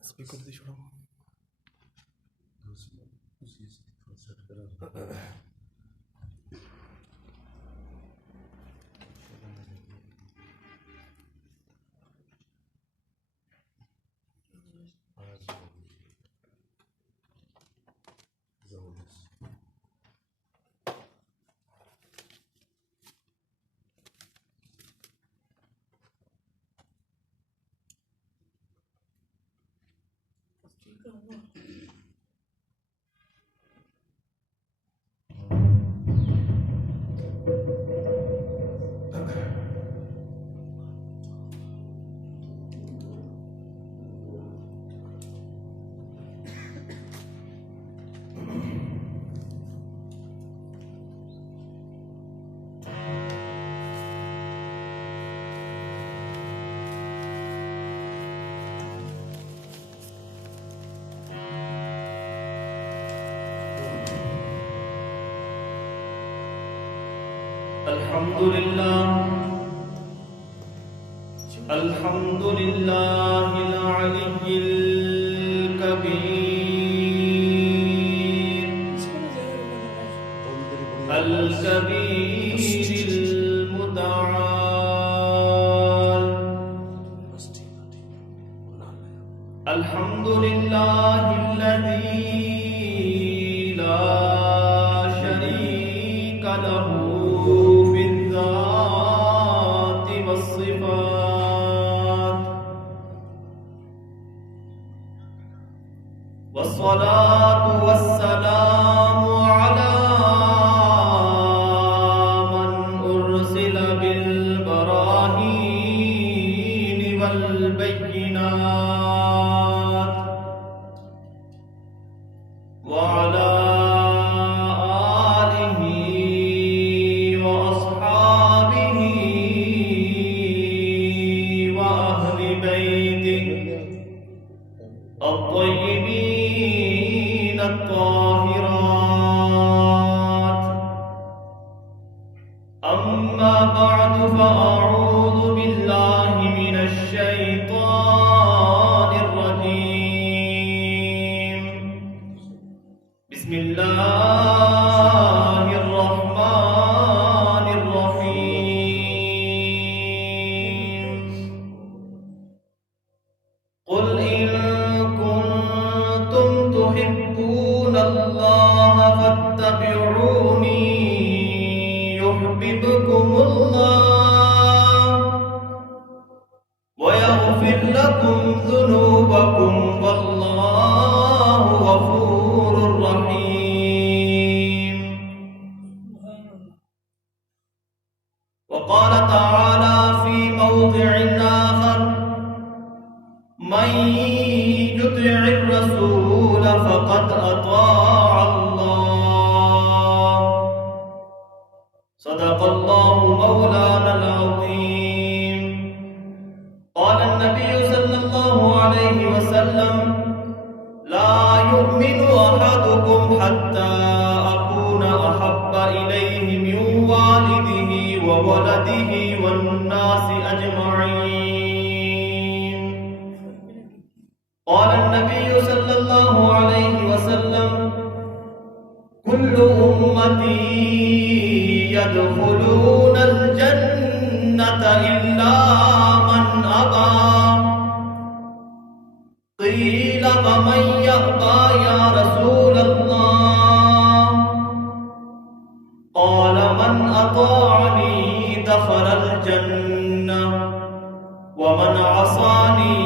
Speaker دی چھوڑا الحمد لله العلي الكبير الكبير المتعال الحمد لله الذي لا شريك له في الذات والصفات والصلاة والسلام على من أرسل بالبراهين والبينات وعلى آله وأصحابه وأهل بيته الطيبين الطاهرات أما بعد فأعوذ بالله من الشيطان الرجيم بسم الله الرحمن الرحيم قل إن كنتم تحبون الله فاتبعوني يحببكم الله ويغفر لكم ذنوبكم والله غفور رحيم وقال تعالى في موضع آخر من يطع الرسول فقد أطاع الله صدق الله مولانا العظيم قال النبي صلى الله عليه وسلم لا يؤمن أحدكم حتى أكون أحب إليه من والده وولده والناس أجمعين قال النبي صلى الله عليه وسلم كل أمتي يدخلون الجنة إلا من أبى قيل ومن يأبى يا رسول الله قال من أطاعني دخل الجنة ومن عصاني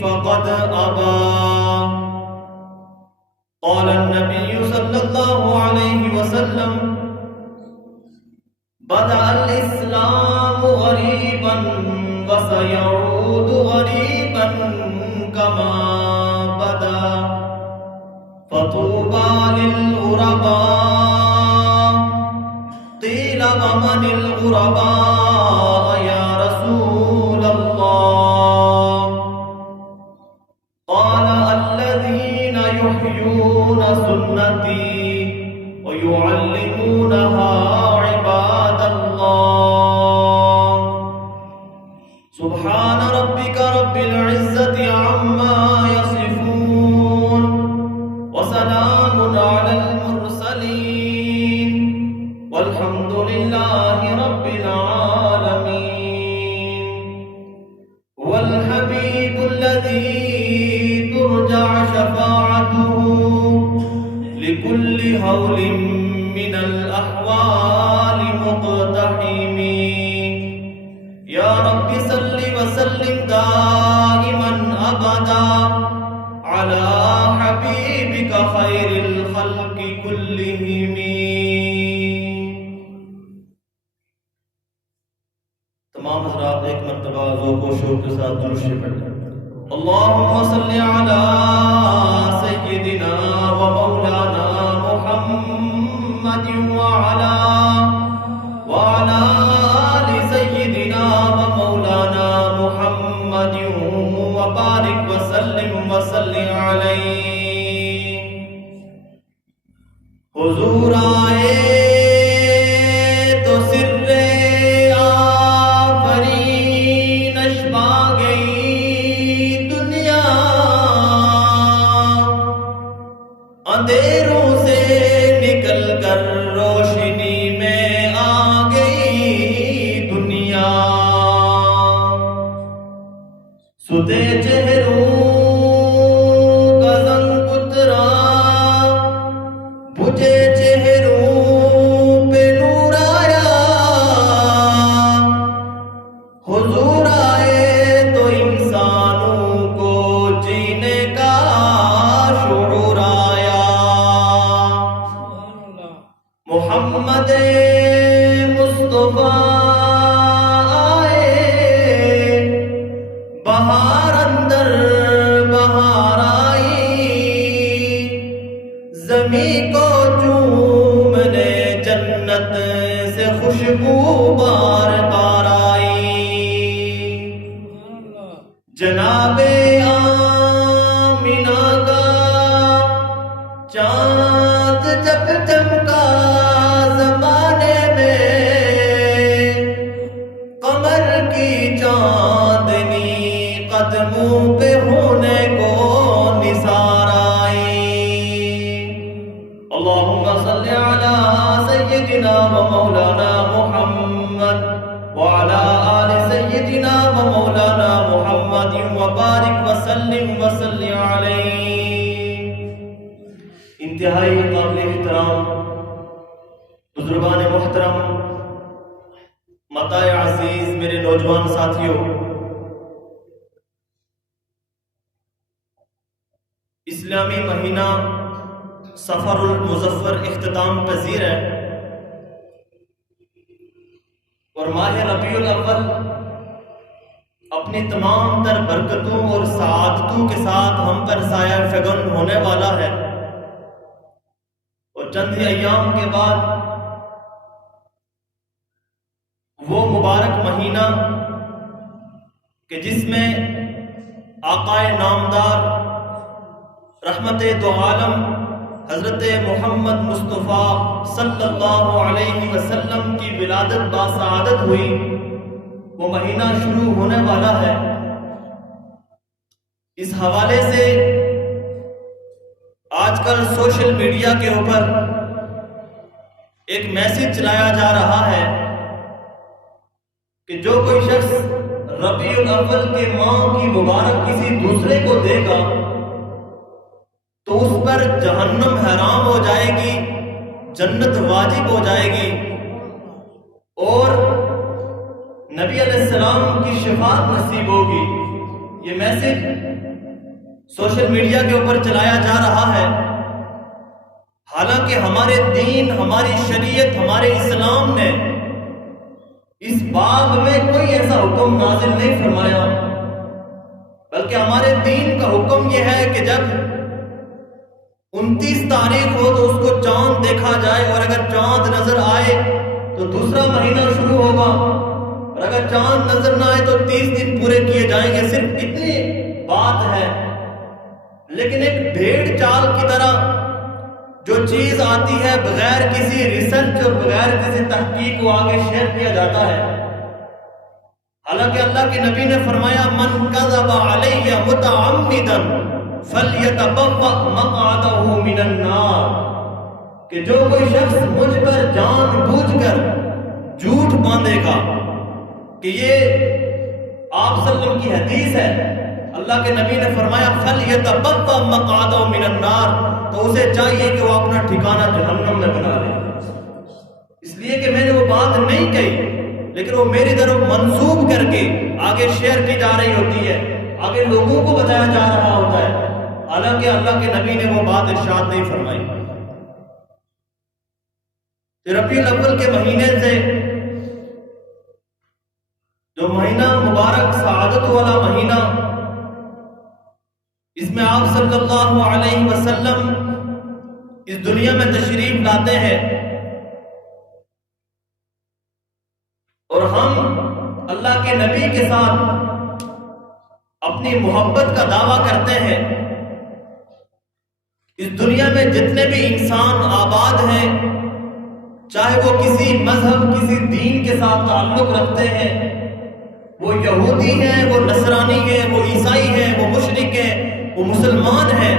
فقد أبى قال النبي صلى الله عليه وسلم بدأ الإسلام غريبا وسيعود غريبا كما بدا فطوبى للغرباء قيل ومن الغرباء يا رسول الله قال الذين يحيون سنتي ويعلمونها عباد الله سبحان ربك رب العزة عما يصفون وسلام على المرسلين والحمد لله رب العالمين. هو الحبيب الذي ترجع شفاعته لكل هول من الأحوال مقتحم. يا رب صل وسلم دائما أبدا على حبيبك خير الخلق كلهم. تمام حضرات ایک مرتبہ ذوق و شوق کے ساتھ درود شریف پڑھ لیں. اللهم صل على سيدنا ومولانا محمد وعلى آل سيدنا ومولانا محمد وبارك وسلم عليه. حضور آئے تو سر آفرین اشبا گئی دنیا، اندھیروں سے نکل کر روشنی میں آ گئی دنیا. سدے چہروں کا زنگ اترا، بجھے چہروں پہ نور آیا. حضور آئے تو انسانوں کو جینے کا شعور آیا. محمد مصطفیٰ آئے، بہار اندر بہار آئی، زمیں کو چومنے جنت سے خوشبو بار بار آئی. جناب آمینہ کا چاند جب چمکا زمانے میں، قمر کی چاندنی قدموں پہ ہونے کو نثار آئی. اللهم صل على سيدنا ومولانا محمد وعلى آل سيدنا ومولانا محمد وبارك وسلم عليه. انتہائی قابل احترام بزرگان محترم، متاع عزیز، میرے نوجوان ساتھیوں، اسلامی مہینہ سفر المظفر اختتام پذیر ہے اور ماہ ربیع الاول اپنی تمام تر برکتوں اور سعادتوں کے ساتھ ہم پر سایہ فگن ہونے والا ہے. اور چند ہی ایام کے بعد وہ مبارک مہینہ کہ جس میں آقائے نامدار رحمت دو عالم حضرت محمد مصطفیٰ صلی اللہ علیہ وسلم کی ولادت باسعادت ہوئی، وہ مہینہ شروع ہونے والا ہے. اس حوالے سے آج کل سوشل میڈیا کے اوپر ایک میسج چلایا جا رہا ہے کہ جو کوئی شخص ربیع الاول کے ماہ کی مبارک کسی دوسرے کو دے گا تو اس پر جہنم حرام ہو جائے گی، جنت واجب ہو جائے گی، اور نبی علیہ السلام کی شفاعت نصیب ہوگی. یہ میسج سوشل میڈیا کے اوپر چلایا جا رہا ہے، حالانکہ ہمارے دین، ہماری شریعت، ہمارے اسلام نے اس باب میں کوئی ایسا حکم نازل نہیں فرمایا، بلکہ ہمارے دین کا حکم یہ ہے کہ جب 29 تاریخ ہو تو اس کو چاند دیکھا جائے، اور اگر چاند نظر آئے تو دوسرا مہینہ شروع ہوگا، اور اگر چاند نظر نہ آئے تو 30 دن پورے کیے جائیں گے. صرف اتنی بات ہے. لیکن ایک بھیڑ چال کی طرح جو چیز آتی ہے بغیر کسی ریسرچ اور بغیر کسی تحقیق کو آگے شیئر کیا جاتا ہے. حالانکہ اللہ کے نبی نے فرمایا من کذب علی متعمدا فلیتبوأ مقعدہ من النار، کہ جو کوئی شخص مجھ پر جان بوجھ کر جھوٹ باندھے گا، کہ یہ آپ صلی اللہ علیہ وسلم کی حدیث ہے، اللہ کے نبی نے فرمایا فلیتبوأ مقعدہ من النار، تو اسے چاہیے کہ وہ اپنا ٹھکانہ جہنم میں بنا لے۔ اس لیے کہ میں نے وہ بات نہیں کہی، لیکن وہ میری طرف منسوب کر کے آگے شیئر کی جا رہی ہوتی ہے، آگے لوگوں کو بتایا جا رہا ہوتا ہے، حالانکہ اللہ کے نبی نے وہ بات ارشاد نہیں فرمائی۔ ربیع الاول کے مہینے سے، جو مہینہ مبارک سعادت والا مہینہ، اس میں آپ صلی اللہ علیہ وسلم اس دنیا میں تشریف لاتے ہیں، اور ہم اللہ کے نبی کے ساتھ اپنی محبت کا دعویٰ کرتے ہیں۔ اس دنیا میں جتنے بھی انسان آباد ہیں، چاہے وہ کسی مذہب کسی دین کے ساتھ تعلق رکھتے ہیں، وہ یہودی ہیں، وہ نصرانی ہیں، وہ عیسائی ہیں، وہ مشرک ہیں، وہ مسلمان ہیں،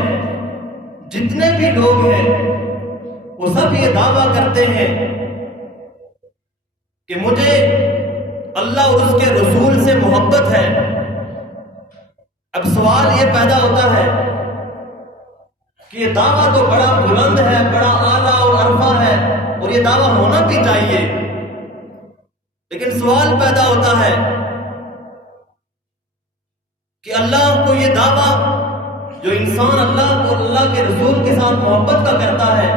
جتنے بھی لوگ ہیں وہ سب یہ دعویٰ کرتے ہیں کہ مجھے اللہ اور اس کے رسول سے محبت ہے۔ اب سوال یہ پیدا ہوتا ہے کہ یہ دعویٰ تو بڑا بلند ہے، بڑا اعلیٰ اور عرفہ ہے، اور یہ دعویٰ ہونا بھی چاہیے، لیکن سوال پیدا ہوتا ہے کہ اللہ کو یہ دعویٰ جو انسان اللہ کو اللہ کے رسول کے ساتھ محبت کا کرتا ہے،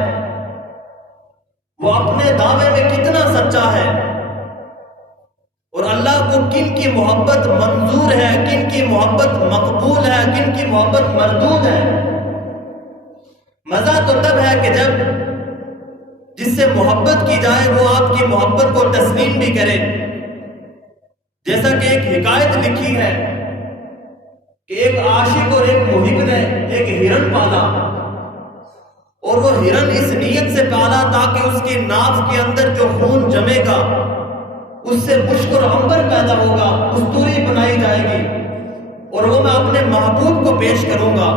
وہ اپنے دعوے میں کتنا سچا ہے، اور اللہ کو کن کی محبت منظور ہے، کن کی محبت مقبول ہے، کن کی محبت مردود ہے۔ مزہ تو تب ہے کہ جب جس سے محبت کی جائے وہ آپ کی محبت کو تسلیم بھی کرے۔ جیسا کہ ایک حکایت لکھی ہے کہ ایک عاشق اور ایک محب نے ایک ہرن پالا، اور وہ ہرن اس نیت سے پالا تاکہ اس کی ناف کے اندر جو خون جمے گا اس سے مشک اور عنبر پیدا ہوگا، کستوری بنائی جائے گی، اور وہ میں اپنے محبوب کو پیش کروں گا۔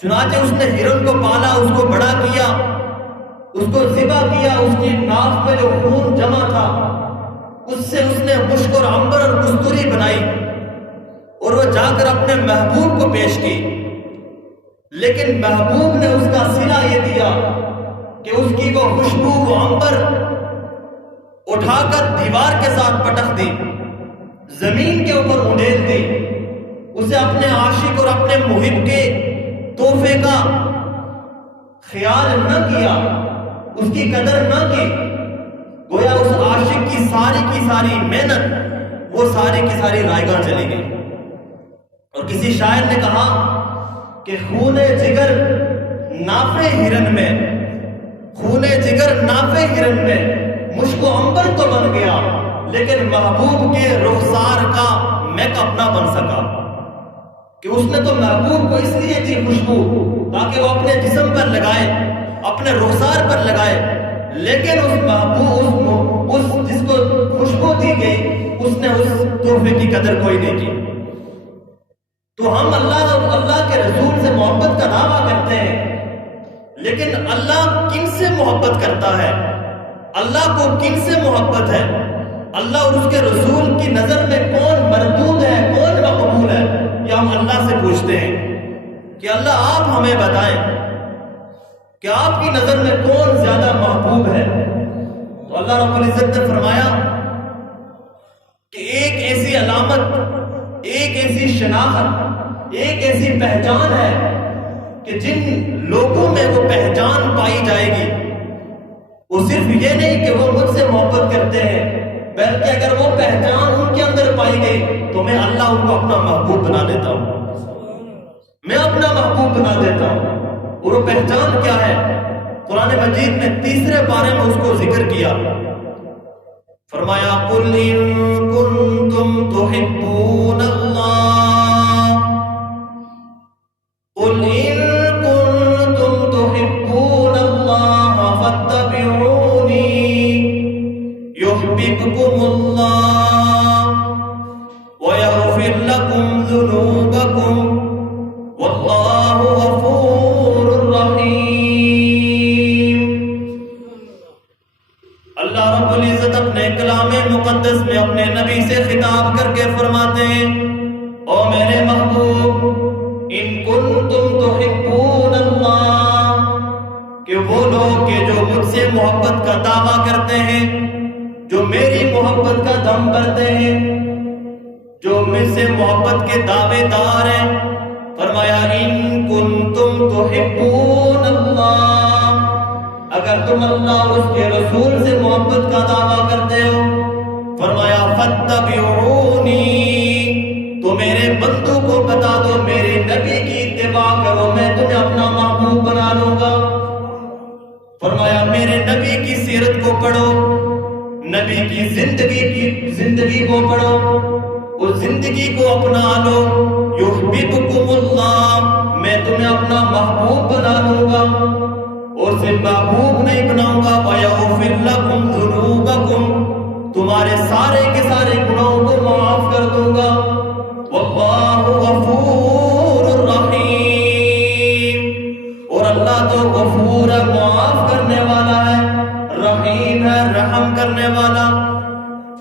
چنانچہ اس نے ہرن کو پالا، اس کو بڑا کیا، اس کو ذبح کیا، اس کی ناف میں جو خون جمع تھا اس سے اس نے مشک اور عنبر اور کستوری بنائی، اور وہ جا کر اپنے محبوب کو پیش کی۔ لیکن محبوب نے اس کا صلہ یہ دیا کہ اس کی وہ خوشبو، وہ عنبر اٹھا کر دیوار کے ساتھ پٹخ دی، زمین کے اوپر انڈیل دی، اسے اپنے عاشق اور اپنے محب کے تحفے کا خیال نہ کیا، اس کی قدر نہ کی، گویا اس عاشق کی ساری محنت وہ ساری کی ساری رائیگاں چلی گئی۔ اور کسی شاعر نے کہا کہ خون جگر نافے ہرن میں، خون جگر نافے ہرن میں مشک و عنبر تو بن گیا، لیکن محبوب کے رخسار کا میک اپ نہ بن سکا، کہ اس نے تو محبوب کو اس لیے دی خوشبو تاکہ وہ اپنے جسم پر لگائے، اپنے رخسار پر لگائے، لیکن اس محبوب اس جس کو خوشبو دی گئی اس نے اس تحفے کی قدر کوئی نہیں کی۔ تو ہم اللہ کے رسول سے محبت کا دعویٰ کرتے ہیں، لیکن اللہ کن سے محبت کرتا ہے؟ اللہ کو کن سے محبت ہے؟ اللہ اور اس کے رسول کی نظر میں کون مردود ہے، کون مقبول ہے؟ یہ ہم اللہ سے پوچھتے ہیں کہ اللہ آپ ہمیں بتائیں کہ آپ کی نظر میں کون زیادہ محبوب ہے۔ تو اللہ رب العزت نے فرمایا کہ ایک ایسی علامت، ایک ایسی شناخت، ایک ایسی پہچان ہے کہ جن لوگوں میں وہ پہچان پائی جائے گی، وہ صرف یہ نہیں کہ وہ مجھ سے محبت کرتے ہیں، بلکہ اگر وہ پہچان ان کے اندر پائی گئی تو میں اللہ ان کو اپنا محبوب بنا دیتا ہوں، میں اپنا محبوب بنا دیتا ہوں۔ اور وہ پہچان کیا ہے؟ قرآن مجید میں تیسرے پارے میں اس کو ذکر کیا، فرمایا قُلْ إِن كُنتُمْ تُحِبُّونَ اللَّهَ قُلْ إِن كُنتُمْ تُحِبُّونَ اللَّهَ فَاتَّبِعُونِي يُحْبِبْكُمُ اللَّهُ وَيَغْفِرْ لَكُمْ ذُنُوبَكُمْ وَاللَّهُ غَفُورٌ رَحِيمٌ۔ اللہ رب العزت اپنے کلام مقدس میں اپنے نبی سے خطاب کر کے فرماتے ہیں، او میرے محبوب، ان کنتم تحبون اللہ، کہ وہ لوگ کہ جو مجھ سے محبت کا دعویٰ کرتے ہیں، جو میری محبت کا دم بھرتے ہیں، جو مجھ سے محبت کے دعوے دار ہیں، فرمایا ان کنتم تحبون اللہ، اگر تم اللہ اور اس کے رسول سے محبت کا دعویٰ کرتے ہو، فرمایا فاتبعونی، تو میرے بندوں کو بتا دو میرے نبی کی اتباع کرو، میں تمہیں اپنا محبوب بنا لوں گا۔ فرمایا میرے نبی کی سیرت کو پڑھو، نبی کی زندگی کو پڑھو، اس زندگی کو اپنا لو، یحببکم اللہ، میں تمہیں اپنا محبوب بنا لوں گا، اور صرف محبوب نہیں بناؤں گا، وَيَغْفِرْ لَكُمْ ذُنُوبَكُمْ، تمہارے سارے کے سارے گناہوں کو معاف کر دوں گا، وَاللَّهُ غَفُورٌ رَحِيمٌ، اور اللہ تو غفور ہے، معاف کرنے والا ہے، رحیم ہے، رحم کرنے والا۔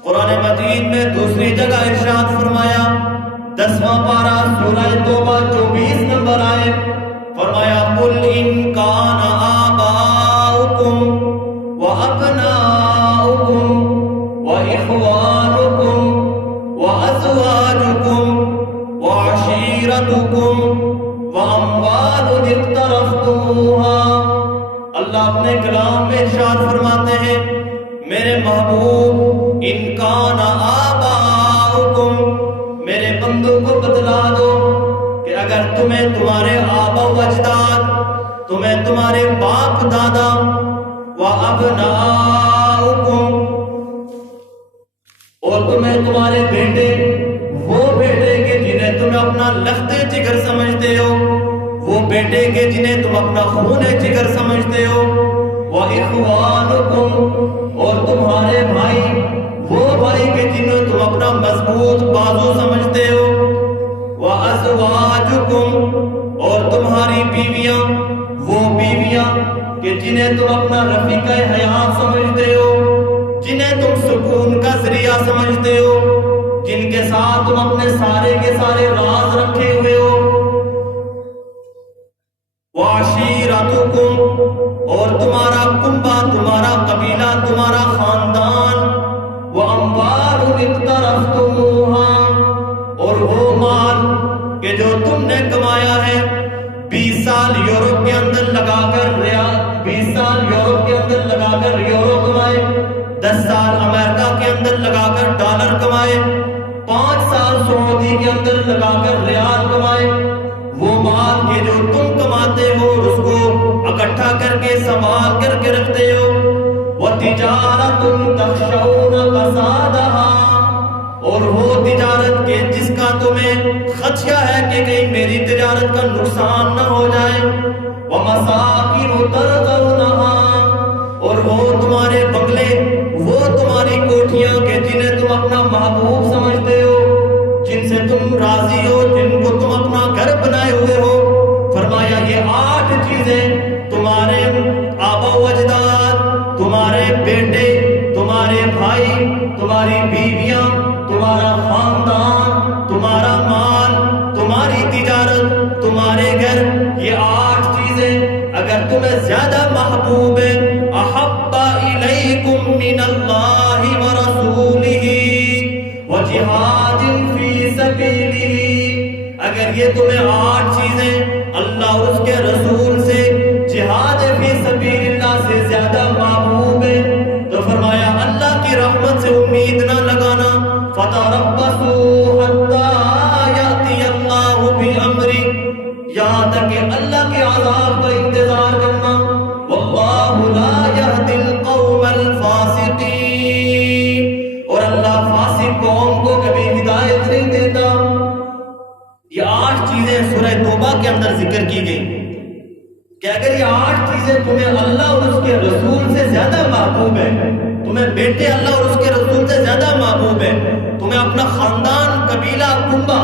قرآن مجید میں دوسری جگہ ارشاد فرمایا، 10واں پارہ سورہ توبہ 24 نمبر آیت، فرمایا قُلْ إِنْ كَانَ آبَاؤُكُمْ وَأَبْنَاؤُكُمْ وَإِخْوَانُكُمْ وَأَزْوَاجُكُمْ وَعَشِيرَتُكُمْ وَأَمْوَالٌ اقْتَرَفْتُمُوهَا، اللہ اپنے کلام میں ارشاد فرماتے ہیں، میرے محبوب ان کان آباؤکم، میرے بندوں کو بتلا دو کہ اگر تمہیں تمہارے آبا و اجداد، تمہیں تمہارے باپ دادا، وَأَبْنَاؤُكُمْ، اور تمہیں تمہارے بیٹے، وہ بیٹے کے جنہیں تم اپنا لخت جگر سمجھتے ہو، وہ بیٹے کے جنہیں تم اپنا خون جگر سمجھتے ہو، وَإِخْوَانُكُمْ، اور تمہارے بھائی، وہ بھائی کے جنہیں تم اپنا مضبوط بازو سمجھتے ہو، وَأَزْوَاجُكُمْ، اور تمہاری بیویاں، وہ بیویاں کہ جنہیں تم اپنا رفیقہ حیات سمجھتے ہو، جنہیں تم سکون کا ذریعہ سمجھتے ہو، جن کے ساتھ تم اپنے سارے کے سارے راز رکھے ہوئے ہو، وَعَشِيرَتُكُمْ، اور تمہارا کنبہ، تمہارا قبیلہ، تمہارا خاندان، وَأَمْوَالٌ اقْتَرَفْتُمُوهَا، اور وہ مال کہ جو تم نے کمایا ہے، 20 سال یورپ کے اندر لگا کر یورو کمائے، 10 سال امریکہ کے اندر لگا کر ڈالر کمائے، 5 سال سعودی کے اندر لگا کر ریال کمائے، وہ مال کہ جو تم کماتے ہو اس کو اکٹھا کر کے سنبھال کر کے رکھتے ہو، وَتِجَارَةٌ تَخْشَوْنَ كَسَادَهَا، اور وہ تجارت کے جس کا تمہیں خدشہ ہے کہ کہیں میری تجارت کا نقصان نہ ہو جائے، وَمَسَاكِنُ تَرْضَوْنَهَا، اور وہ تمہارے بنگلے، وہ تمہاری کوٹھیاں کہ جنہیں تم اپنا محبوب سمجھتے ہو، جن سے تم راضی ہو، جن کو تم اپنا گھر بنائے ہوئے ہو، فرمایا یہ 8 چیزیں تمہارے آبا و اجداد، تمہارے بیٹے، تمہارے بھائی، تمہاری بیویاں، تمہارا خاندان، تمہارا مال، تمہاری تجارت، تمہارے گھر، یہ 8 چیزیں اگر تمہیں زیادہ محبوب ہے، احب الیکم من اللہ ورسولہ وجہاد فی سبیلہ، اگر یہ تمہیں 8 چیزیں اللہ اور اس کے رسول سے، جہاد فی سبیل اللہ سے زیادہ محبوب ہے، تو فرمایا اللہ کی رحمت سے امید نہ لگانا، فتربصوا حتی یأتی اللہ بامرہ، یہاں تک کہ اللہ کے عذاب کا انتظار کرنا، واللہ لا یہدی القوم الفاسقین، اور اللہ فاسق قوم کو کبھی ہدایت نہیں دیتا۔ یہ 8 چیزیں سورہ توبہ کے اندر ذکر کی گئی کہ اگر یہ 8 چیزیں تمہیں اللہ اور اس کے رسول سے زیادہ محبوب ہے، تمہیں بیٹے اللہ اور اس کے رسول سے زیادہ محبوب ہے، تمہیں اپنا خاندان، قبیلہ، کنبہ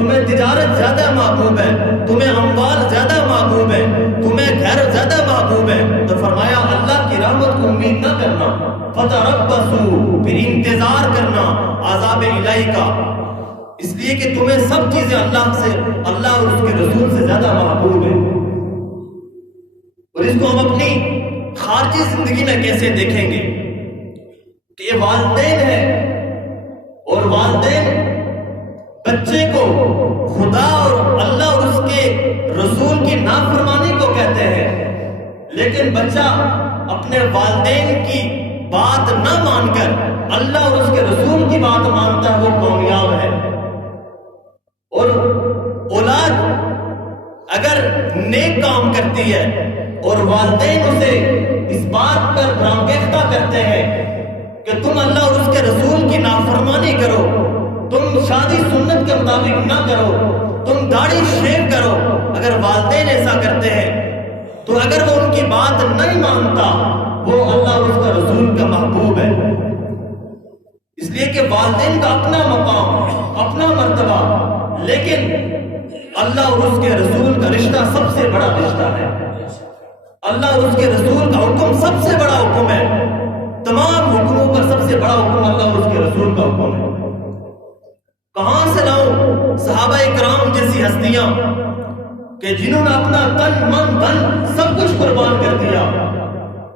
تمہیں تجارت زیادہ محبوب ہے، تمہیں اموال زیادہ محبوب ہے، تمہیں گھر زیادہ محبوب ہے، تو فرمایا اللہ کی رحمت کو امید نہ کرنا، فتربصوا، پھر انتظار کرنا عذاب الہی کا، اس لیے کہ تمہیں سب چیزیں اللہ اور اس کے رسول سے زیادہ محبوب ہیں۔ اور اس کو ہم اپنی خارجی زندگی میں کیسے دیکھیں گے کہ یہ والدین ہے، اور والدین بچے کو خدا اور اللہ اور اس کے رسول کی نافرمانی کو کہتے ہیں، لیکن بچہ اپنے والدین کی بات نہ مان کر اللہ اور اس کے رسول کی بات مانتا ہے، وہ کامیاب ہے۔ اور اولاد اگر نیک کام کرتی ہے اور والدین اسے اس بات پر برانگیختہ کرتے ہیں کہ تم اللہ اور اس کے رسول کی نافرمانی کرو، تم شادی سنت کے مطابق نہ کرو، تم داڑھی شیو کرو، اگر والدین ایسا کرتے ہیں تو اگر وہ ان کی بات نہیں مانتا وہ اللہ اور اس کا رسول کا محبوب ہے۔ اس لیے کہ والدین کا اپنا مقام، اپنا مرتبہ، لیکن اللہ اور اس کے رسول کا رشتہ سب سے بڑا رشتہ ہے۔ اللہ اور اس کے رسول کا حکم سب سے بڑا حکم ہے، تمام حکموں پر سب سے بڑا حکم اللہ اور اس کے رسول کا حکم ہے۔ کہاں سے لاؤں صحابہ کرام جیسی ہستیاں کہ جنہوں نے اپنا تن من دھن سب کچھ قربان کر دیا۔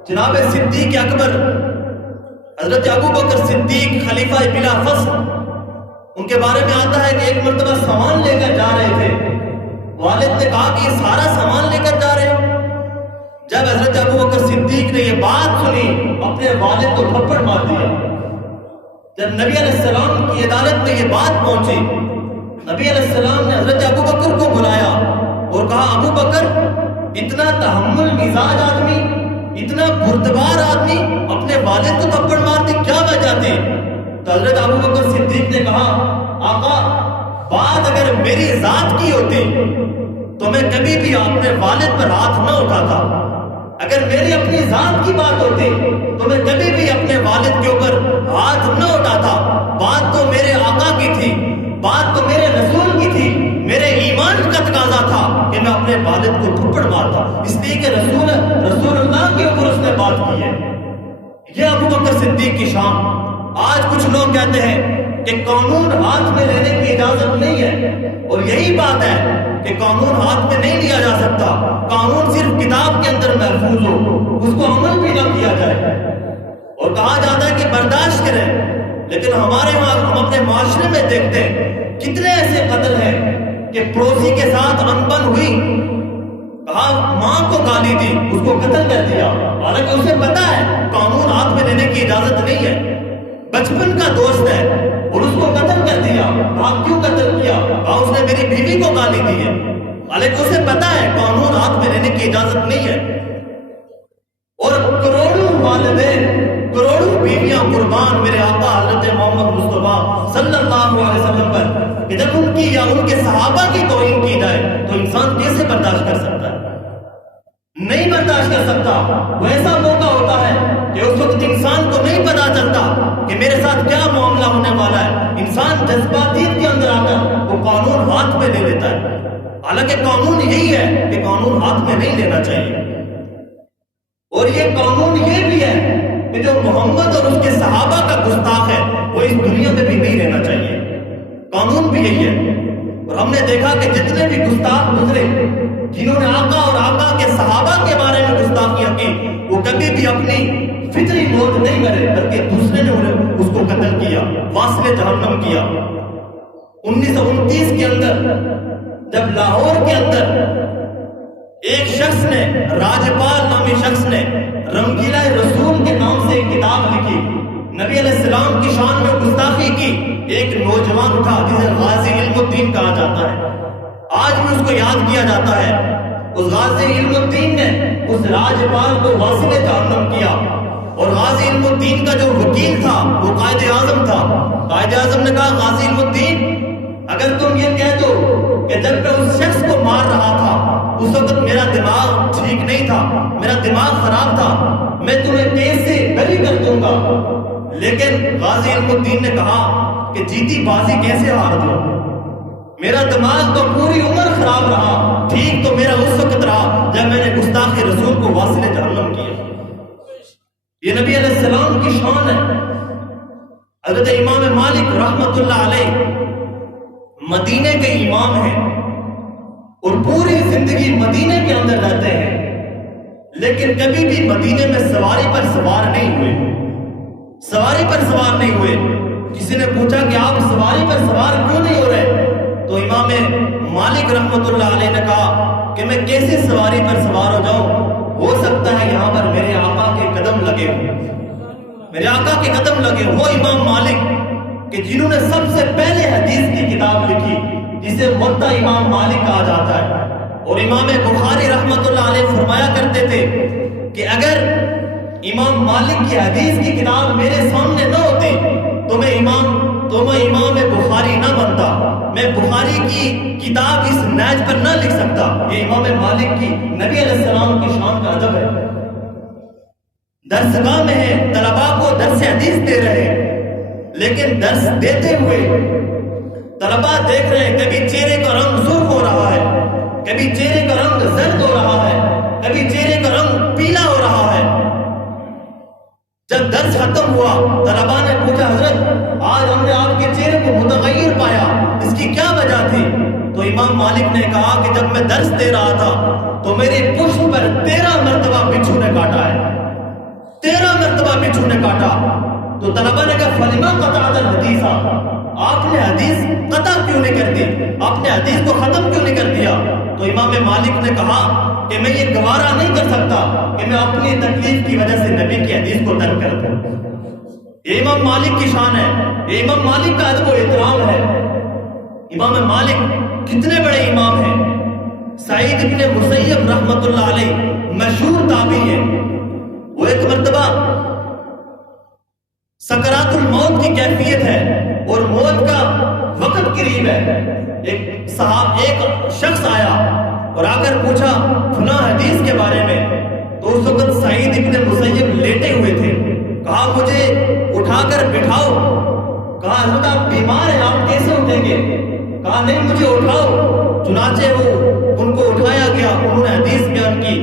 جناب صدیق اکبر، حضرت ابوبکر صدیق خلیفہ بلا فصل، ان کے بارے میں آتا ہے کہ ایک مرتبہ سامان لے کر جا رہے تھے، والد نے کہا کہ یہ سارا سامان لے کر جا رہے ہو؟ جب حضرت ابوبکر صدیق نے یہ بات سنی اپنے والد کو تھپڑ مار دیا۔ جب نبی علیہ السلام کی عدالت میں یہ بات پہنچی، نبی علیہ السلام نے حضرت ابوبکر کو بلایا اور کہا ابوبکر، اتنا تحمل مزاج آدمی، اتنا بردبار آدمی اپنے والد کو تھپڑ مار دی، کیا وجہ تھی؟ تو حضرت ابوبکر صدیق نے کہا آقا، بات اگر میری ذات کی ہوتی تو میں کبھی بھی اپنے والد پر ہاتھ نہ اٹھاتا، اگر میری اپنی ذات کی بات ہوتی تو میں کبھی بھی اپنے والد کے اوپر ہاتھ نہ اٹھاتا۔ بات تو میرے آقا کی تھی، بات تو میرے رسول کی تھی، میرے ایمان کا تقاضا تھا کہ میں اپنے والد کو تھپڑ مارتا، اس لیے کہ رسول اللہ کے اوپر اس نے بات کی ہے۔ یہ ابوبکر صدیق کی شان۔ آج کچھ لوگ کہتے ہیں کہ قانون ہاتھ میں لینے کی اجازت نہیں ہے، اور یہی بات ہے کہ قانون ہاتھ میں نہیں لیا جا سکتا، قانون صرف کتاب کے اندر محفوظ ہو، اس کو عمل بھی نہ کیا جائے، اور کہا جاتا ہے کہ برداشت کریں، لیکن ہمارے وہاں ہم اپنے معاشرے میں دیکھتے ہیں کتنے ایسے قتل ہیں کہ پڑوسی کے ساتھ انبن ہوئی، کہا ماں کو گالی دی، اس کو قتل کر دیا، حالانکہ اسے پتا ہے قانون ہاتھ میں لینے کی اجازت نہیں ہے، بچپن کا دوست ہے اور اس کو قتل کر دیا، کہا کیوں قتل کیا؟ کہا اس نے میری بیوی کو گالی دی ہے، حالانکہ اسے پتا ہے قانون ہاتھ میں لینے کی اجازت نہیں ہے۔ اور کروڑوں والدین، کروڑوں بیویاں قربان میرے آقا حضرت محمد مصطفیٰ صلی اللہ علیہ وسلم پر، کہ جب ان کی یا ان کے صحابہ کی توہین کی جائے تو انسان کیسے برداشت کر سکتا ہے؟ نہیں برداشت کر سکتا۔ وہ ایسا موقع ہوتا ہے کہ اس وقت انسان کو نہیں پتا چلتا کہ میرے ساتھ کیا معاملہ ہونے والا ہے، انسان جذباتیت کے اندر آ کر وہ قانون ہاتھ میں لے لیتا ہے، حالانکہ قانون یہی ہے کہ قانون ہاتھ میں نہیں لینا چاہیے۔ اور یہ قانون یہ بھی ہے کہ جو محمد اور اس کے صحابہ کا گستاخ ہے وہ اس دنیا میں بھی نہیں رہنا چاہیے، قانون بھی یہی ہے۔ اور ہم نے دیکھا کہ جتنے بھی گستاخ گزرے، جنہوں نے آقا اور آقا کے صحابہ کے بارے میں گستاخیاں کی، وہ کبھی بھی اپنی فطری موت نہیں مرے، بلکہ دوسرے نے انہیں اس کو قتل کیا، واصل جہنم کیا۔ 1929 کے اندر جب لاہور کے اندر ایک شخص نے، راجپال نامی شخص نے رنگیلا رسول کے نام سے ایک کتاب لکھی، نبی علیہ السلام کی شان میں گستاخی کی، ایک نوجوان تھا جسے غازی علم الدین کہا جاتا ہے، آج بھی اس کو یاد کیا جاتا ہے۔ اس غازی علم الدین نے اس راجپال کو واصل جہنم کیا، اور غازی علم الدین کا جو وکیل تھا وہ قائد اعظم تھا۔ قائد اعظم نے کہا غازی علم الدین، اگر تم یہ کہہ دو کہ جب میں اس شخص کو مار رہا تھا اس وقت میرا دماغ ٹھیک نہیں تھا، میرا دماغ خراب تھا، میں تمہیں کیس سے بری کر دوں گا، لیکن غازی علم الدین نے کہا کہ جیتی بازی کیسے ہار دو، میرا دماغ تو پوری عمر خراب رہا، ٹھیک تو میرا اس وقت رہا جب میں نے گستاخ رسول کو واصل جہنم کیا۔ یہ نبی علیہ السلام کی شان ہے۔ حضرت امام مالک رحمت اللہ علیہ مدینے کے امام ہیں اور پوری زندگی مدینے کے اندر رہتے ہیں، لیکن کبھی بھی مدینے میں سواری پر سوار نہیں ہوئے، سواری پر سوار نہیں ہوئے۔ کسی نے پوچھا کہ آپ سواری پر سوار کیوں نہیں ہو رہے؟ تو امام مالک رحمت اللہ علیہ نے کہا کہ میں کیسے سواری پر سوار ہو جاؤں؟ ہو سکتا ہے یہاں پر میرے آقا کے قدم لگے ہوں، میرے آقا کے قدم لگے ہوں۔ وہ امام مالک کہ جنہوں نے سب سے پہلے حدیث کی کتاب لکھی جسے موطا امام مالک کہا جاتا ہے، اور امام بخاری رحمت اللہ علیہ فرمایا کرتے تھے کہ اگر امام مالک کی حدیث کی کتاب میرے سامنے نہ ہوتی تو میں امام بخاری نہ بنتا، میں بخاری کی کتاب اس نیج پر نہ لکھ سکتا۔ یہ امام مالک کی نبی علیہ السلام کی شان کا ادب ہے۔ درسگاہ میں ہے، طلباء کو درس حدیث دے رہے ہیں، لیکن درس دیتے ہوئے طلباء دیکھ رہے ہیں کبھی چہرے کا رنگ سرخ ہو رہا ہے، کبھی چہرے کا رنگ زرد ہو رہا ہے، کبھی چہرے کا رنگ پیلا ہو رہا ہے۔ جب درس ختم ہوا طلباء نے پوچھا حضرت آج ہم نے آپ کے چہرے کو متغیر پایا، اس کی کیا وجہ تھی؟ تو امام مالک نے کہا کہ جب میں درس دے رہا تھا تو میری پشت پر 13 مرتبہ بچھو نے کاٹا ہے، 13 مرتبہ بچھو نے کاٹا۔ تو طلباء نے کہا فلما قطعت الحدیث، آپ نے حدیث قطع کیوں نہیں کر دی، آپ نے حدیث کو ختم کیوں نہیں کر دیا؟ تو امام مالک نے کہا کہ میں یہ گوارا نہیں کر سکتا کہ میں اپنی تکلیف کی وجہ سے نبی کی حدیث کو ترک کر دوں۔ یہ امام مالک کی شان ہے، یہ امام مالک کا ادب و احترام ہے۔ امام مالک کتنے بڑے امام ہیں۔ سعید بن مسیب رحمت اللہ علیہ مشہور تابعی ہیں، وہ ایک مرتبہ سکرات الموت کی کیفیت ہے اور موت کا وقت قریب ہے۔ ایک شخص آیا اور آ کر پوچھا فلاں حدیث کے بارے میں، تو اس وقت سعید ابن مسیب لیٹے ہوئے تھے۔ کہا مجھے اٹھا کر بٹھاؤ۔ کہا حضرت آپ بیمار ہیں، آپ کیسے اٹھیں گے؟ کہا نہیں مجھے اٹھاؤ۔ چنانچہ ان کو اٹھایا گیا، انہوں نے حدیث بیان کی،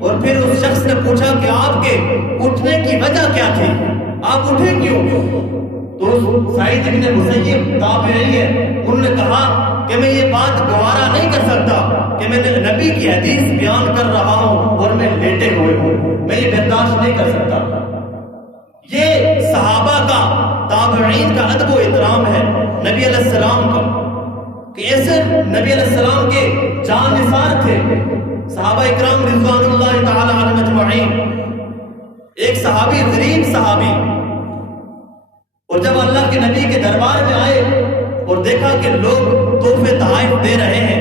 اور پھر اس شخص نے پوچھا کہ آپ کے اٹھنے کی وجہ کیا تھی، آپ اٹھے کیوں؟ تو سعید ابن مسیب تابعی ہے، انہوں نے کہا کہ میں یہ بات گوارا نہیں کر سکتا کہ میں نے نبی کی حدیث بیان کر رہا ہوں اور میں لیٹے ہوئے ہوں، میں یہ برداشت نہیں کر سکتا۔ یہ صحابہ کا، تابعین کا ادب و احترام ہے نبی علیہ السلام کا، کہ ایسے نبی علیہ السلام کے جان نثار تھے صحابہ اکرام رضوان اللہ تعالی عنہم اجمعین۔ ایک صحابی، غریب صحابی، اور جب اللہ کے نبی کے دربار میں آئے اور دیکھا کہ لوگ تحفے تحائف دے رہے ہیں،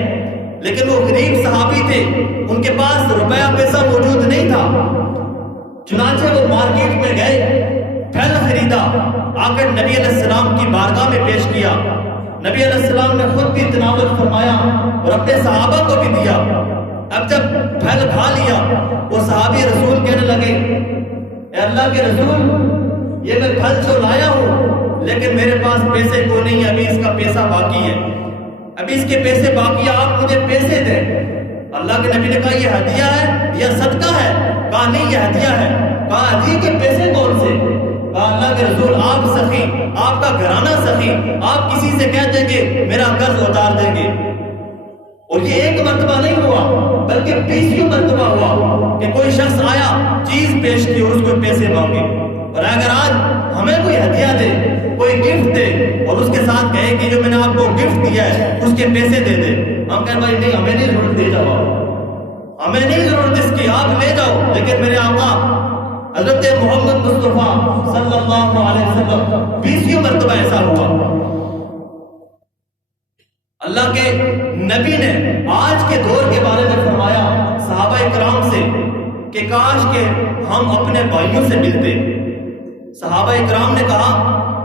لیکن وہ غریب صحابی تھے، ان کے پاس روپیہ پیسہ موجود نہیں تھا۔ چنانچہ وہ مارکیٹ میں گئے، پھل خریدا، آ کر نبی علیہ السلام کی بارگاہ میں پیش کیا۔ نبی علیہ السلام نے خود بھی تناول فرمایا اور اپنے صحابہ کو بھی دیا۔ اب جب پھل کھا لیا، وہ صحابی رسول کہنے لگے اے اللہ کے رسول، یہ میں پھل جو لایا ہوں لیکن میرے پاس پیسے کو نہیں، ابھی اس کا پیسہ باقی ہے، ابھی اس کے پیسے باقی ہے، آپ مجھے پیسے دیں۔ اللہ کے نبی نے کہا یہ ہدیہ ہے یا صدقہ ہے؟ کہا نہیں یہ ہدیہ ہے۔ کہا ہدیہ کے پیسے کون سے؟ کہا اللہ کے رسول آپ سخی، آپ کا گھرانہ سخی، آپ کسی سے کہہ دیں گے میرا قرض اتار دیں گے۔ اور یہ ایک مرتبہ نہیں ہوا بلکہ 20 مرتبہ ہوا کہ کوئی شخص آیا، چیز پیش کی اور اس کو پیسے مانگے۔ اور اگر آج ہمیں کوئی ہدیہ دے، کوئی گفٹ دے اور اس کے ساتھ کہے کہ جو میں نے آپ کو گفٹ دیا ہے اس کے پیسے دے دے، ہم کہیں بھائی نہیں ہمیں نہیں ضرورت، دے جاؤ، ہمیں نہیں ضرورت اس کی، آپ لے جاؤ۔ لیکن میرے آقا حضرت محمد مصطفیٰ صلی اللہ علیہ وسلم 20 مرتبہ ایسا ہوا۔ اللہ کے نبی نے آج کے دور کے بارے میں فرمایا صحابہ اکرام سے کہ کاش کہ ہم اپنے بھائیوں سے ملتے۔ صحابہ اکرام نے کہا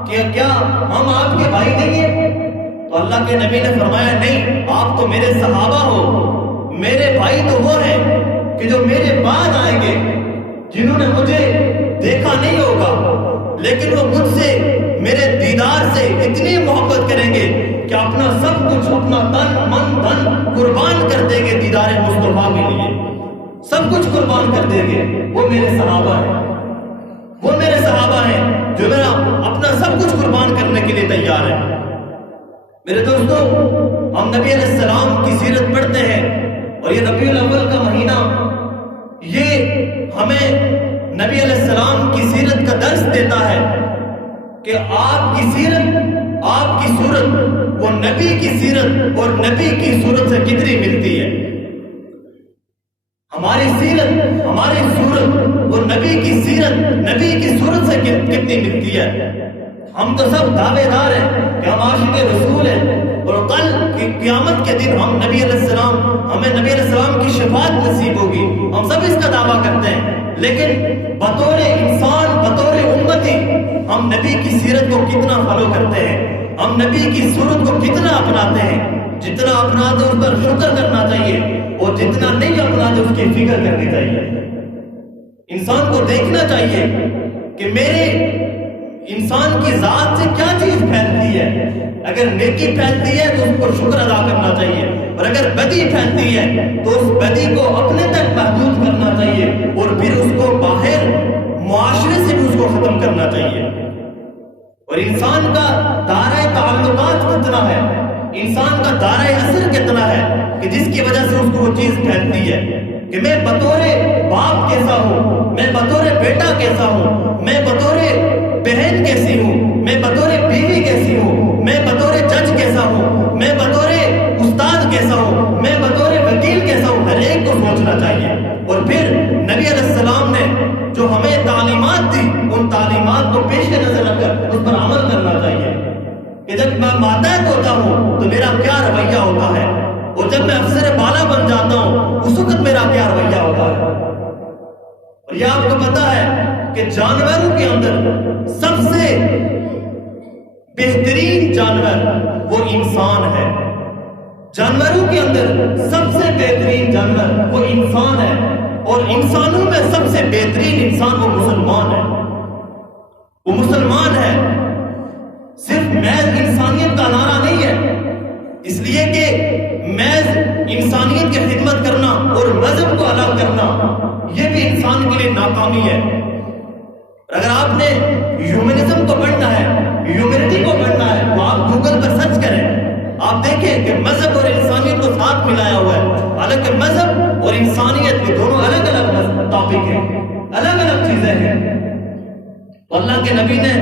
کہ کیا ہم آپ کے بھائی نہیں ہیں؟ تو اللہ کے نبی نے فرمایا نہیں، آپ تو میرے صحابہ ہو، میرے بھائی تو وہ ہیں کہ جو میرے بعد آئیں گے، جنہوں نے مجھے دیکھا نہیں ہوگا لیکن وہ مجھ سے، میرے دیدار سے اتنی محبت کریں گے کہ اپنا سب کچھ، اپنا تن من دھن قربان کر دیں گے دیدار مصطفیٰ کے لیے، سب کچھ قربان کر دیں گے، وہ میرے صحابہ ہیں، وہ میرے صحابہ ہیں جو میرا اپنا سب کچھ قربان کرنے کے لیے تیار ہے۔ میرے دوستو، ہم نبی علیہ السلام کی سیرت پڑھتے ہیں، اور یہ ربیع الاول کا مہینہ یہ ہمیں نبی علیہ السلام کی سیرت کا درس دیتا ہے کہ آپ کی سیرت، آپ کی صورت وہ نبی کی سیرت اور نبی کی صورت سے کتنی ملتی ہے۔ ہماری سیرت، ہماری صورت اور نبی کی سیرت، نبی کی صورت سے کتنی ملتی ہے۔ ہم تو سب دعوے دار ہیں کہ ہم عاشق رسول ہیں، اور کل کی قیامت کے دن ہم نبی علیہ السلام، ہمیں نبی علیہ السلام کی شفاعت نصیب ہوگی، ہم سب اس کا دعویٰ کرتے ہیں، لیکن بطور انسان، بطور امتی ہم نبی کی سیرت کو کتنا فالو کرتے ہیں، ہم نبی کی صورت کو کتنا اپناتے ہیں۔ جتنا اپناتے اس پر شکر کرنا چاہیے، اور جتنا نہیں اپناتے اس کی فکر کرنی چاہیے۔ انسان کو دیکھنا چاہیے کہ میرے انسان کی ذات سے کیا چیز پھیلتی ہے۔ اگر نیکی پھیلتی ہے تو اس کو شکر ادا کرنا چاہیے، اور اگر بدی پھیلتی ہے تو اس بدی کو اپنے تک محدود کرنا چاہیے، اور پھر اس کو باہر معاشرے سے بھی اس کو ختم کرنا چاہیے۔ اور انسان کا دائرہ تعلقات کتنا ہے، انسان کا دائرہ اثر کتنا ہے کہ جس کی وجہ سے اس کو وہ چیز پھیلتی ہے کہ میں بطور باپ کیسا ہوں، میں بطور بیٹا کیسا ہوں، میں بطور بہن کیسی ہوں، میں بطور بیوی کیسی ہوں، میں بطور جج کیسا ہوں، میں بطور استاد کیسا ہوں، میں بطور وکیل کیسا ہوں۔ ہر ایک کو سوچنا چاہیے، اور پھر نبی علیہ السلام نے جو ہمیں تعلیمات دی، ان تعلیمات کو پیش نظر رکھ کر اس پر عمل کرنا چاہیے کہ جب میں ماتحت ہوتا ہوں تو میرا کیا رویہ ہوتا ہے، اور جب میں افسر بالا بن جاتا ہوں اس وقت میرا کیا رویہ ہوتا ہے۔ اور یہ آپ کو پتا ہے کہ جانوروں کے اندر سب سے بہترین جانور وہ انسان ہے، جانوروں کے اندر سب سے بہترین جانور وہ انسان ہے، اور انسانوں میں سب سے بہترین انسان وہ مسلمان ہے، وہ مسلمان ہے۔ صرف محض انسانیت کا نعرہ نہیں ہے، اس لیے کہ محض انسانیت کی خدمت کرنا اور مذہب کو الگ کرنا یہ بھی انسان کے لیے ناکامی ہے۔ اگر آپ نے ہیومنزم کو پڑھنا ہے، ہیومینٹی کو پڑھنا ہے، تو آپ گوگل پر سرچ کریں، آپ دیکھیں کہ مذہب اور انسانیت کو ساتھ ملایا ہوا ہے، حالانکہ مذہب اور انسانیت بھی دونوں الگ الگ ٹاپک ہیں، الگ الگ چیزیں ہیں۔ اللہ کے نبی نے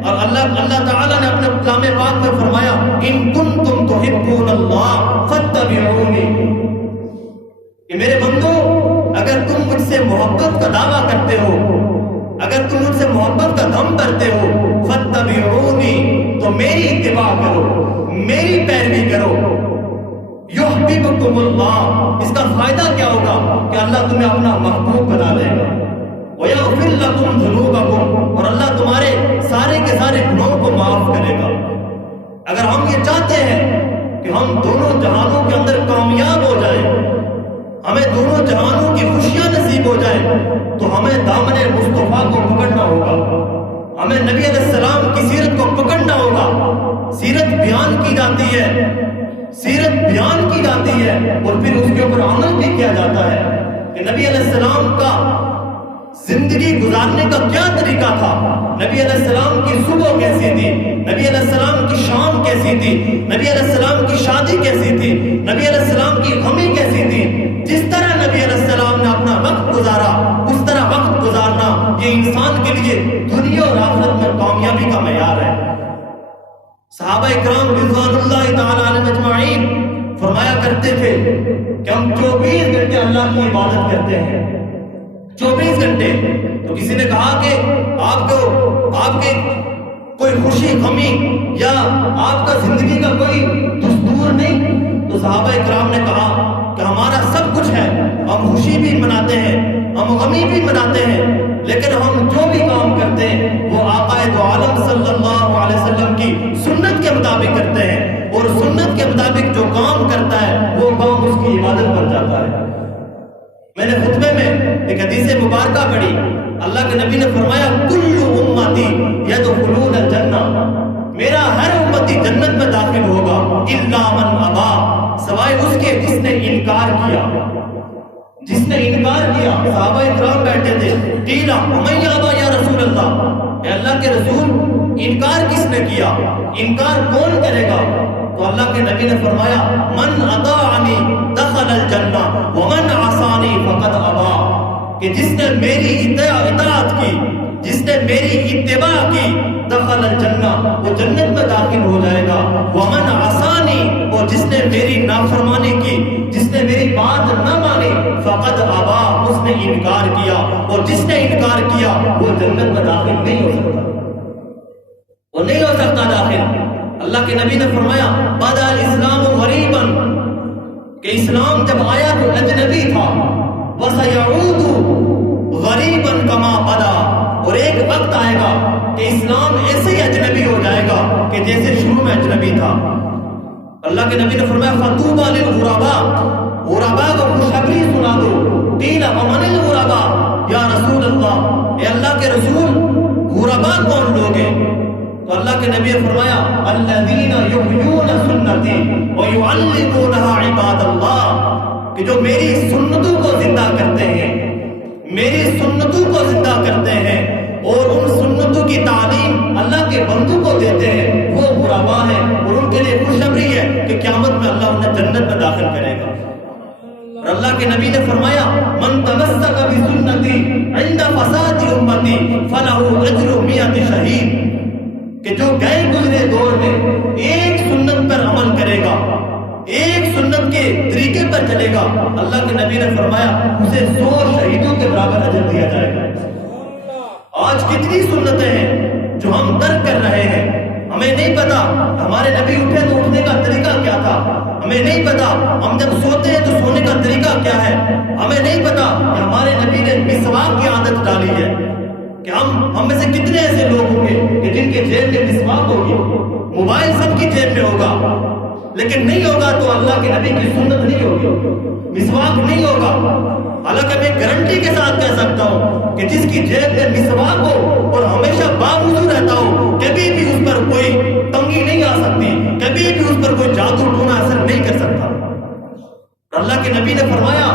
اور اللہ تعالیٰ نے اپنے کلام پاک میں فرمایا ان کنتم تحبون اللہ فاتبعونی، کہ میرے بندو اگر تم مجھ سے محبت کا دعویٰ کرتے ہو، اگر تم مجھ سے محبت کا دم کرتے ہو، فاتبعونی، تو میری اتباع کرو، میری پیروی کرو، یحببکم اللہ، اس کا فائدہ کیا ہوگا کہ اللہ تمہیں اپنا محبوب بنا لے گا، وَيَغْفِرْ لَكُمْ ذُنُوبَكُمْ، اور اللہ تمہارے سارے کے سارے گناہوں کو معاف کرے گا۔ اگر ہم یہ چاہتے ہیں کہ ہم دونوں جہانوں کے اندر کامیاب ہو جائیں، ہمیں دونوں جہانوں کی خوشیاں نصیب ہو جائیں، تو ہمیں دامن مصطفیٰ کو پکڑنا ہوگا، ہمیں نبی علیہ السلام کی سیرت کو پکڑنا ہوگا۔ سیرت بیان کی جاتی ہے، سیرت بیان کی جاتی ہے، اور پھر اس کے اوپر عمل بھی کیا جاتا ہے کہ نبی علیہ السلام کا زندگی گزارنے کا کیا طریقہ تھا، نبی علیہ السلام کی صبح کیسی تھی، نبی علیہ السلام کی شام کیسی تھی، نبی علیہ السلام کی شادی کیسی تھی، نبی علیہ السلام کی غمی کیسی تھی۔ جس طرح نبی علیہ السلام نے اپنا وقت گزارا، اس طرح وقت گزارنا یہ انسان کے لیے دنیا اور آخرت میں کامیابی کا معیار ہے۔ صحابہ اکرام رضوان اللہ تعالی علیہم اجمعین فرمایا کرتے تھے کہ ہم 24 گھنٹے اللہ کی عبادت کرتے ہیں، 24 گھنٹے۔ تو کسی نے کہا کہ آپ کے کوئی خوشی غمی یا آپ کا زندگی کا کوئی دستور نہیں؟ تو صحابہ اکرام نے کہا کہ ہمارا سب کچھ ہے، ہم خوشی بھی مناتے ہیں، ہم غمی بھی مناتے ہیں، لیکن ہم جو بھی کام کرتے ہیں وہ آقا دو عالم صلی اللہ علیہ وسلم کی سنت کے مطابق کرتے ہیں، اور سنت کے مطابق جو کام کرتا ہے وہ کام اس کی عبادت بن جاتا ہے۔ میں نے خطبے میں ایک حدیث مبارکہ پڑھی، اللہ کے نبی نے فرمایا کل امتی یدخلون الجنہ، میرا ہر امتی جنت میں داخل ہوگا الا من ابا، سوائے اس کے جس نے انکار کیا۔ جس نے انکار کیا، صحابہ اکرام بیٹھے تھے، قیلا ومن ابا یا رسول اللہ، اے اللہ کے رسول انکار کس نے کیا، انکار کون کرے گا؟ تو اللہ کے نبی نے فرمایا من اطاعنی دخل الجنہ ومن عصانی فقد ابا، کہ جس نے میری اطاعت کی، جس نے میری اتباع کی، دخل الجنہ، وہ جنت میں داخل ہو جائے گا، ومن عصانی، اور جس نے میری نافرمانی کی، جس نے میری بات نہ مانی، فقد ابا، اس نے انکار کیا، اور جس نے انکار کیا وہ جنت میں داخل نہیں ہو سکتا، وہ نہیں ہو سکتا داخل۔ اللہ کے نبی نے فرمایا بدا الاسلام غریبا، کہ اسلام جب آیا تو اجنبی تھا، وسیعود غریبا کما بدا، اور ایک وقت آئے گا کہ اسلام ایسے ہی اجنبی ہو جائے گا کہ جیسے شروع میں اجنبی تھا۔ اللہ کے نبی نے فرمایا فطوبى للغرباء، غرباء کو خوشخبری سنا دو۔ قیل ومن الغرباء یا رسول اللہ، اے اللہ کے رسول غرباء کون لوگ ہیں؟ تو اللہ کے نبی نے فرمایا الذین یحیون سنتی ویعلمونها عباد اللہ، کہ جو میری سنتوں کو زندہ کرتے ہیں، میری سنتوں کو زندہ کرتے ہیں اور ان سنتوں کی تعلیم اللہ کے بندوں کو دیتے ہیں، وہ غرباء ہیں، اور ان کے لیے خوشخبری ہے کہ قیامت میں اللہ انہیں جنت میں داخل کرے گا۔ اور اللہ کے نبی نے فرمایا من تمسک بسنتی عند فساد امتی فلہ اجر 100 شہید، کہ جو گئے گزرے دور میں ایک سنت پر عمل کرے گا، ایک سنت کے طریقے پر چلے گا، اللہ کے نبی نے فرمایا اسے 100 شہیدوں کے برابر اجر دیا جائے گا۔ آج کتنی سنتیں ہیں جو ہم ترک کر رہے ہیں، ہمیں نہیں پتا ہمارے نبی اٹھے تو اٹھنے کا طریقہ کیا تھا، ہمیں نہیں پتا ہم جب سوتے ہیں تو سونے کا طریقہ کیا ہے، ہمیں نہیں پتا کہ ہمارے نبی نے مسواک کی عادت ڈالی ہے، کہ ہم میں سے کتنے ایسے لوگ ہوں گے کہ جن کے جیب میں مسواک ہوگی، موبائل سب کی جیب میں ہوگا، لیکن نہیں ہوگا تو اللہ کے نبی کی سنت نہیں ہوگی، مسواک نہیں ہوگا۔ حالانکہ میں گارنٹی کے ساتھ کہہ سکتا ہوں کہ جس کی جیب میں مسواک ہو اور ہمیشہ باوضو رہتا ہو، کبھی بھی اس پر کوئی تنگی نہیں آ سکتی، کبھی بھی اس پر کوئی جادو ٹونا اثر نہیں کر سکتا۔ اللہ کے نبی نے فرمایا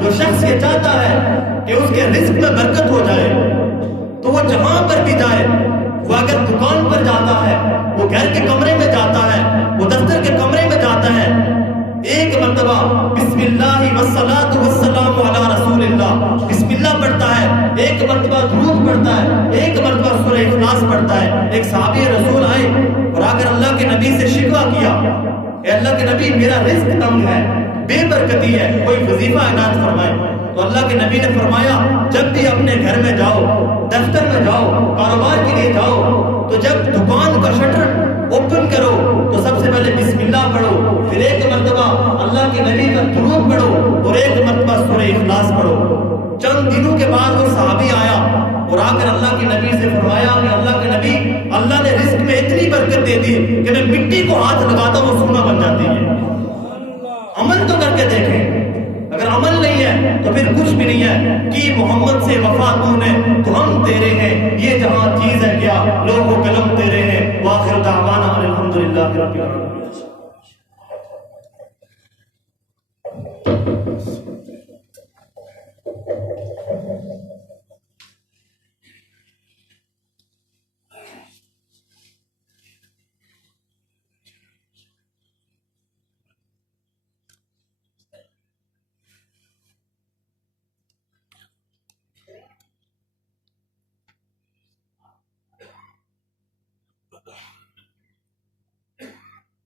جو شخص یہ چاہتا ہے کہ اس کے رزق میں برکت ہو جائے تو وہ جہاں پر بھی جائے، وہ اگر دکان پر جاتا ہے، وہ گھر کے کمرے میں جاتا ہے، وہ دفتر کے کمرے میں جاتا ہے، ایک مرتبہ بسم اللہ والصلاۃ والسلام علی رسول اللہ، بسم اللہ پڑھتا ہے، ایک مرتبہ درود پڑھتا ہے، ایک مرتبہ سورہ اخلاص پڑھتا ہے۔ ایک صحابی رسول آئے اور آ کر اللہ کے نبی سے شکوہ کیا، اے اللہ کے نبی میرا رزق تنگ ہے، بے برکتی ہے، کوئی وظیفہ عنایت فرمائے۔ تو اللہ کے نبی نے فرمایا جب بھی اپنے گھر میں جاؤ، دفتر میں جاؤ، کاروبار کے لیے جاؤ، تو جب دکان کا شٹر اوپن کرو تو سب سے پہلے بسم اللہ پڑھو، پھر ایک مرتبہ اللہ کے نبی پر درود پڑھو اور ایک مرتبہ سورہ اخلاص پڑھو۔ چند دنوں کے بعد وہ صحابی آیا اور آ کر اللہ کے نبی سے فرمایا کہ اللہ کے نبی اللہ نے رزق میں اتنی برکت دے دی کہ میں مٹی کو ہاتھ لگاتا ہوں سونا بن جاتی ہے۔ عمل تو کر کے دیکھیں، اگر عمل نہیں ہے تو پھر کچھ بھی نہیں ہے کہ محمد سے وفا تو نے تو ہم تیرے ہیں، یہ جہاں چیز ہے کیا لوگوں قلم تیرے ہیں۔ وآخر دعوانا الحمدللہ رب العالمین۔